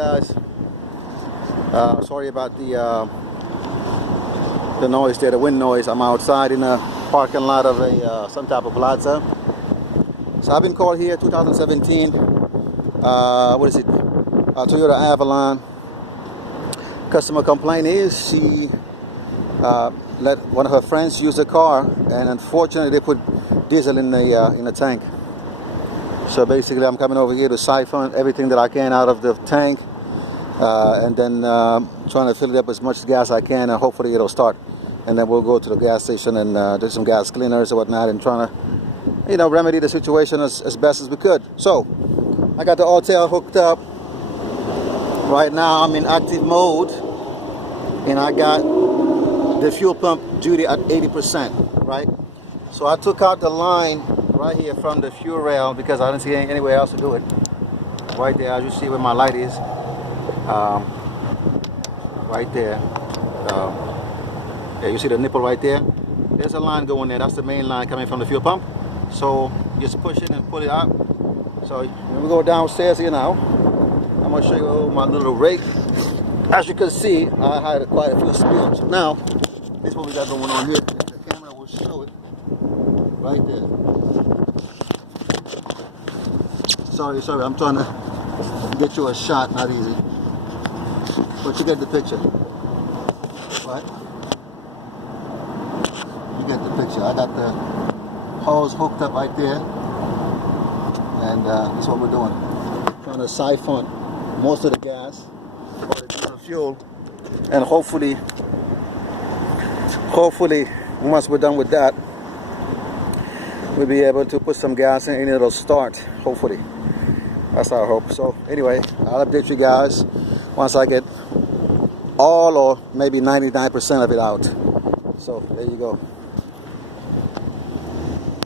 guys. Sorry about the noise there, the wind noise. I'm outside in a parking lot of some type of plaza. So I've been called here 2017. What is it? Toyota Avalon. Customer complaint is she let one of her friends use the car, and unfortunately they put diesel in the tank. So basically I'm coming over here to siphon everything that I can out of the tank, and then trying to fill it up as much gas I can, and hopefully it'll start. And then we'll go to the gas station and do some gas cleaners or whatnot, and trying to, remedy the situation as best as we could. So I got the Autel hooked up. Right now I'm in active mode, and I got the fuel pump duty at 80%, right? So I took out the line right here from the fuel rail because I didn't see anywhere else to do it. Right there, as you see where my light is, right there. Yeah, you see the nipple right there? There's a line going there. That's the main line coming from the fuel pump. So just push it and pull it out. So when we go downstairs here now, I'm gonna show you my little rig. As you can see, I had quite a few spills. Now, this is what we got going on here. The camera will show it right there. Sorry, I'm trying to get you a shot, not easy. But you get the picture, right? You get the picture. I got the hose hooked up right there, and that's what we're doing. Trying to siphon most of the gas or the diesel fuel, and hopefully once we're done with that, we'll be able to put some gas in and it'll start, hopefully. That's our hope. So anyway, I'll update you guys once I get all or maybe 99% of it out. So there you go.